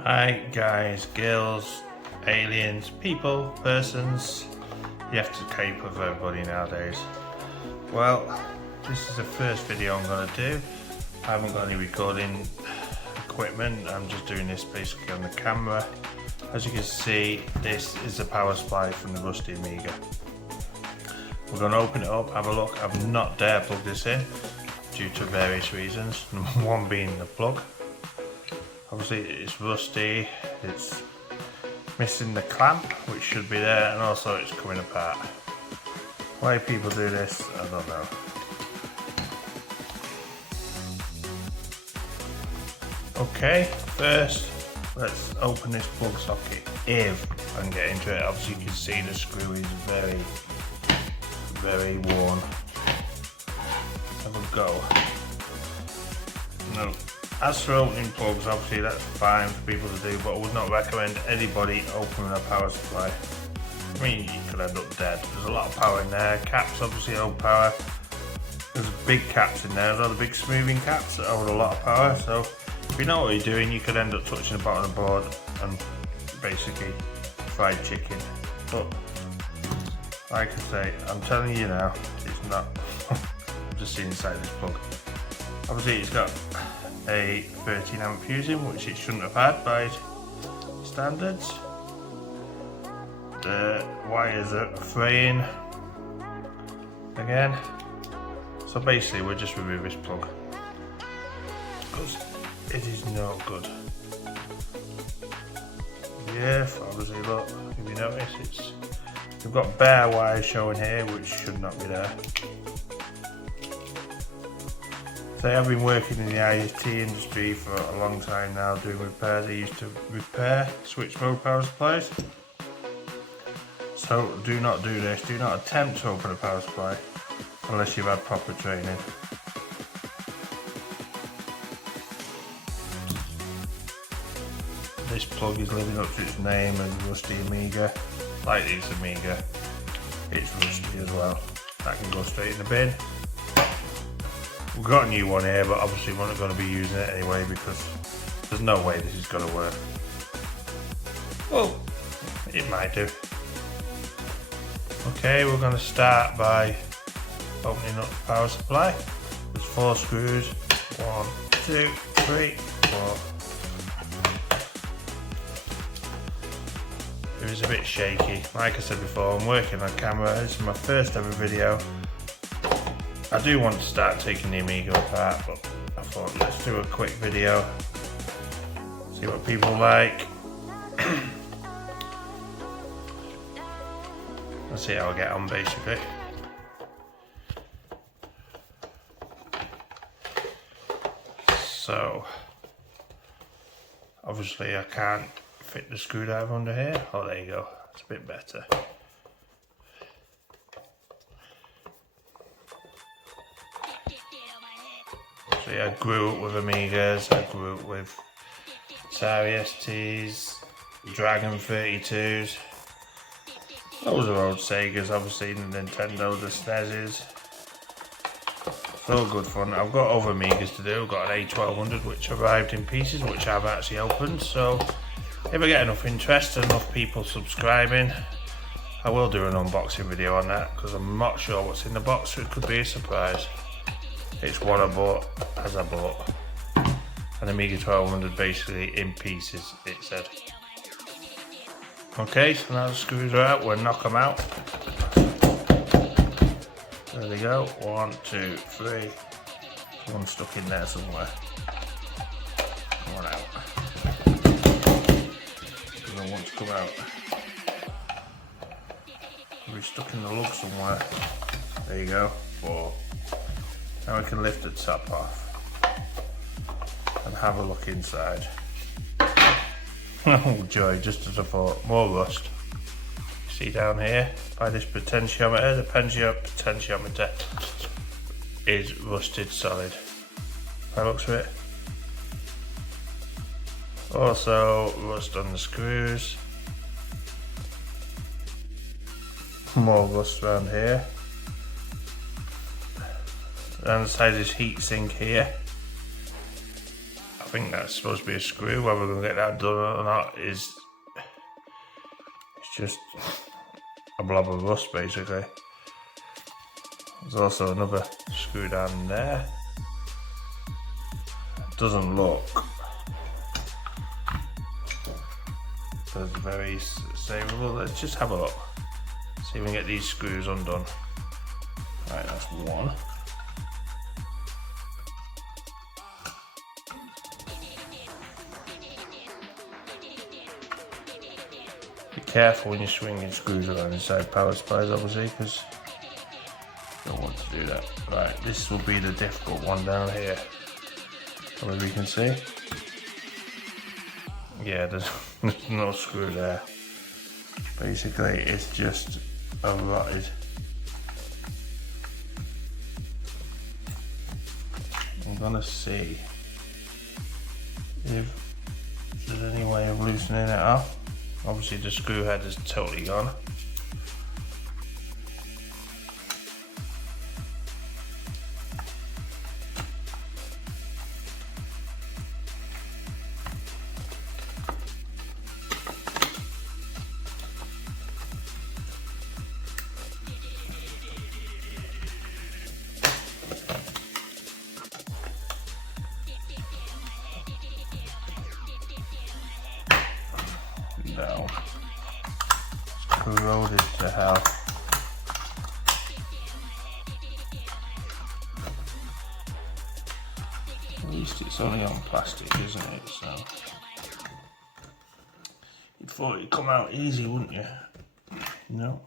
Hi guys, girls, aliens, people, persons. You have to cope with everybody nowadays. Well, this is the first video I'm going to do. I haven't got any recording equipment. I'm just doing this basically on the camera. As you can see, this is the power supply from the rusty Amiga. We're going to open it up, have a look. I've not dare plug this in due to various reasons. Number one being the plug. Obviously it's rusty, it's missing the clamp which should be there, and also it's coming apart. Why people do this, I don't know. Okay, first let's open this plug socket if I can get into it. Obviously you can see the screw is very worn. Have a go. No. As for opening plugs, obviously that's fine for people to do, but I would not recommend anybody opening a power supply. I mean, you could end up dead. There's a lot of power in there. Caps obviously hold power. There's big caps in there, there's other big smoothing caps that hold a lot of power, so if you know what you're doing, you could end up touching the bottom of the board and basically fried chicken. But like I say, I'm telling you now, it's not. I've just seen inside this plug. Obviously it's got a 13 amp fuse in, which it shouldn't have had by standards. The wires are fraying again. So basically we'll just remove this plug because it is no good. Yeah, obviously look, if you notice, we've got bare wires showing here which should not be there. So I've been working in the IT industry for a long time now, doing repairs. I used to repair switch mode power supplies. So do not do this, do not attempt to open a power supply unless you've had proper training. This plug is living up to its name as rusty Amiga. Like this Amiga, it's rusty as well. That can go straight in the bin. We've got a new one here, but obviously we're not going to be using it anyway because there's no way this is going to work. Well, it might do. Okay, we're going to start by opening up the power supply. There's 4 screws. 1, 2, 3, 4. It is a bit shaky. Like I said before, I'm working on camera. This is my first ever video. I do want to start taking the Amiga apart, but I thought let's do a quick video, see what people like, and see how I get on basically. So, obviously I can't fit the screwdriver under here. Oh, there you go, it's a bit better. So yeah, I grew up with Amigas, I grew up with Atari STs, Dragon 32s. Those are old Segas, obviously, the Nintendo, the SNESes. It's all good fun. I've got other Amigas to do. I've got an A1200 which arrived in pieces, which I've actually opened. So if I get enough interest and enough people subscribing, I will do an unboxing video on that because I'm not sure what's in the box, so it could be a surprise. It's what I bought as I bought. An Amiga 1200 basically in pieces, it said. Okay, so now the screws are out, we'll knock them out. There they go, 1, 2, 3. One stuck in there somewhere. One out. Doesn't want to come out. It'll be stuck in the lug somewhere. There you go, 4. Now we can lift the top off and have a look inside. Oh joy, just as I thought, more rust. See down here by this potentiometer, the potentiometer is rusted solid by the looks of it. Also rust on the screws. More rust around here. And the side of this heat sink here. I think that's supposed to be a screw. Whether we're going to get that done or not is it's just a blob of rust basically. There's also another screw down there. It doesn't look as very savable. Let's just have a look. See if we can get these screws undone. Right, that's one. Be careful when you're swinging screws around inside power supplies, obviously, because you don't want to do that. Right, this will be the difficult one down here. Probably we can see. Yeah, there's no screw there. Basically, it's just a rotted. I'm gonna see if there's any way of loosening it up. Obviously the screw head is totally gone. No. It's corroded to hell. At least it's only on plastic, isn't it? So you thought it'd come out easy, wouldn't you? No.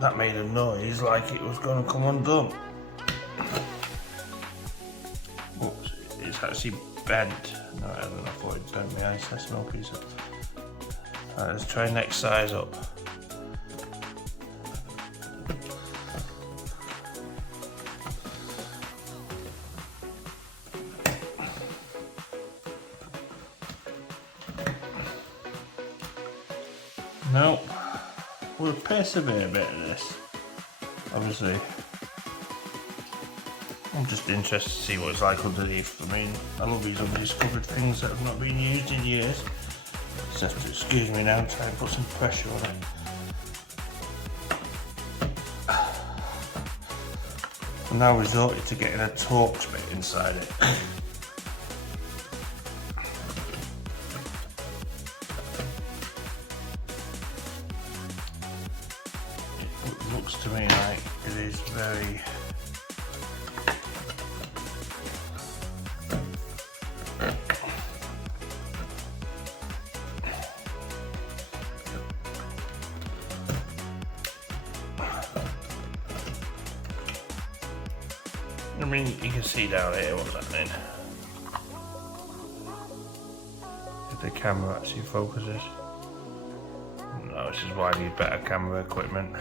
That made a noise like it was going to come undone. Whoops, it's actually bent. No, I don't know, I thought it bent my ice. That's no piece of. Alright, let's try next size up. Nope. We'll persevere a bit of this. Obviously, I'm just interested to see what it's like underneath. I mean, I love these undiscovered things that have not been used in years. Just have to excuse me now, try and put some pressure on it. I'm now resorted to getting a Torx bit inside it. It looks to me like it is very I mean, you can see down here what's happening. If the camera actually focuses. No, this is why I need better camera equipment.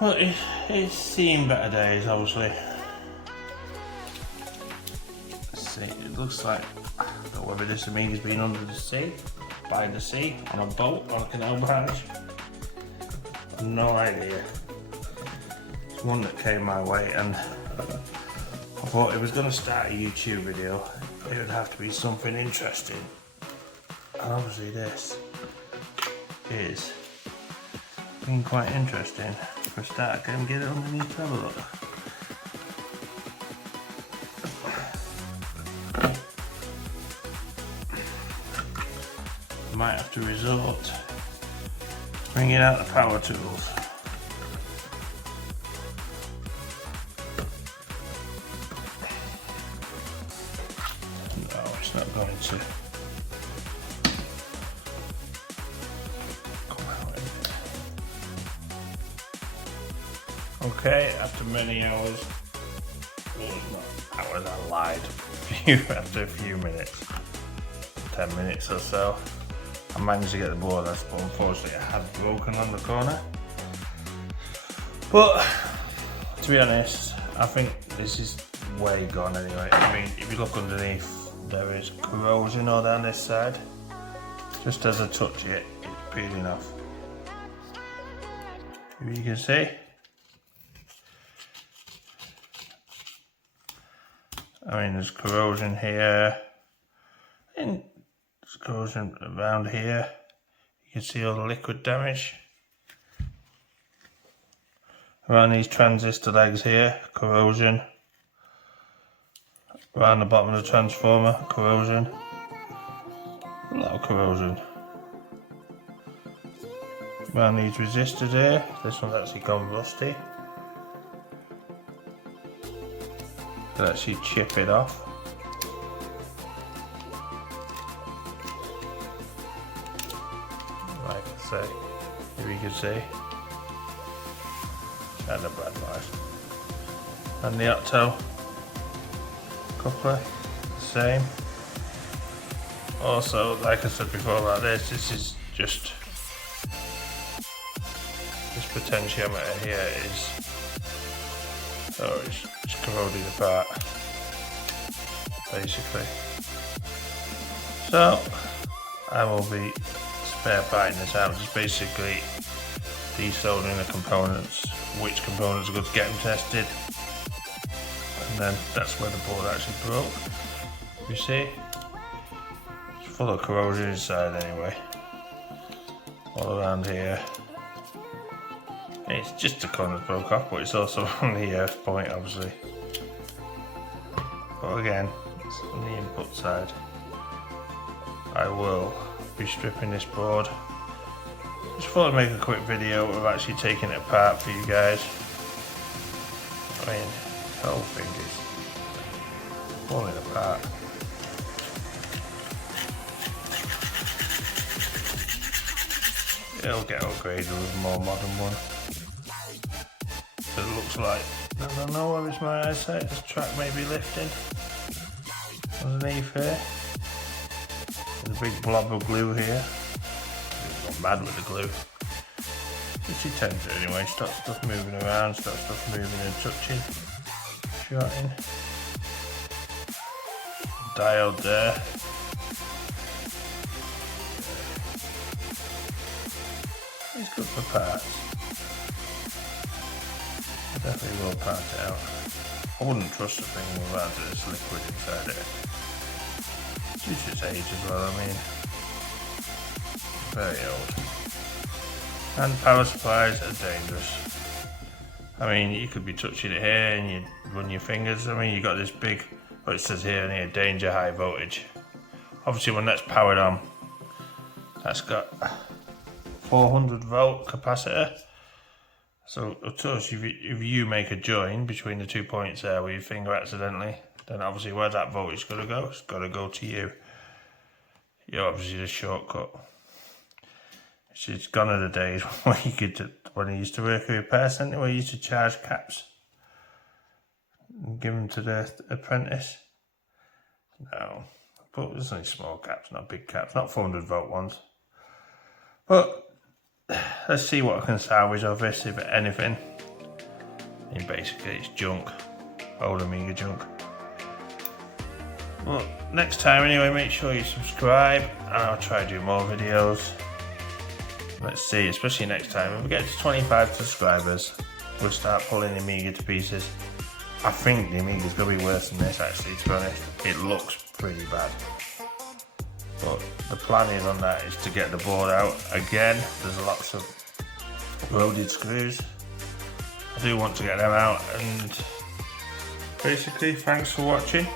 But it's seen better days, obviously. Let's see, it looks like, I don't know whether this Amiga's been under the sea, by the sea, on a boat, on a canal barge. No idea. One that came my way, and I thought it was going to start a YouTube video, it would have to be something interesting, and obviously this is been quite interesting. For a start, I can get it underneath to have a look. I might have to resort to bringing out the power tools. Not going to come out. Okay, after many hours, well, not hours, I lied. After a few minutes, 10 minutes or so, I managed to get the board, but unfortunately it had broken on the corner. But to be honest, I think this is way gone anyway. I mean, if you look underneath there is corrosion all down this side. Just as I touch it, it's peeling off. If you can see. I mean, there's corrosion here, and there's corrosion around here. You can see all the liquid damage. Around these transistor legs here, corrosion. Around the bottom of the transformer, corrosion. A lot of corrosion. Around these resistors here, this one's actually gone rusty. Could actually chip it off. Like I say, here you can see. And a bad light. And the octo coupler, the same. Also, like I said before about this is just, this potentiometer here is, oh, it's corroded apart, basically. So, I will be spare parting this out, just basically desoldering the components, which components are good to get them tested, and then that's where the board actually broke. You see, it's full of corrosion inside anyway, all around here. It's just the corners broke off, but it's also on the earth point, obviously. But again, it's on the input side. I will be stripping this board. Just thought I'd make a quick video of actually taking it apart for you guys. I mean, the whole thing is falling apart. It'll get upgraded with a more modern one. It looks like, I don't know where is my eyesight, this track may be lifting underneath here. There's a big blob of glue here. It's gone mad with the glue. Which it tends to anyway, stop stuff moving around, stop stuff moving and touching, shorting. Diode there. It's good for parts. I definitely will part it out. I wouldn't trust the thing without this liquid inside it. Due to its age as well, I mean. Very old. And power supplies are dangerous. I mean, you could be touching it here and you run your fingers. I mean, you got this big, what it says here and here, danger high voltage. Obviously when that's powered on, that's got 400 volt capacitor. So of course, if you make a join between the 2 points there with your finger accidentally, then obviously where that voltage is going to go, it's got to go to you. You're obviously the shortcut. It's gone are the days when I used to work at a repair centre where I used to charge caps and give them to the apprentice. No, but there's only small caps, not big caps, not 400 volt ones. But let's see what I can salvage of this, if anything. I mean, basically it's junk, old Amiga junk. Well, next time anyway, make sure you subscribe and I'll try to do more videos. Let's see, especially next time, if we get to 25 subscribers, we'll start pulling the Amiga to pieces. I think the Amiga's going to be worse than this actually, to be honest. It looks pretty bad. But the plan is on that is to get the board out. Again, there's lots of welded screws. I do want to get them out, and basically thanks for watching.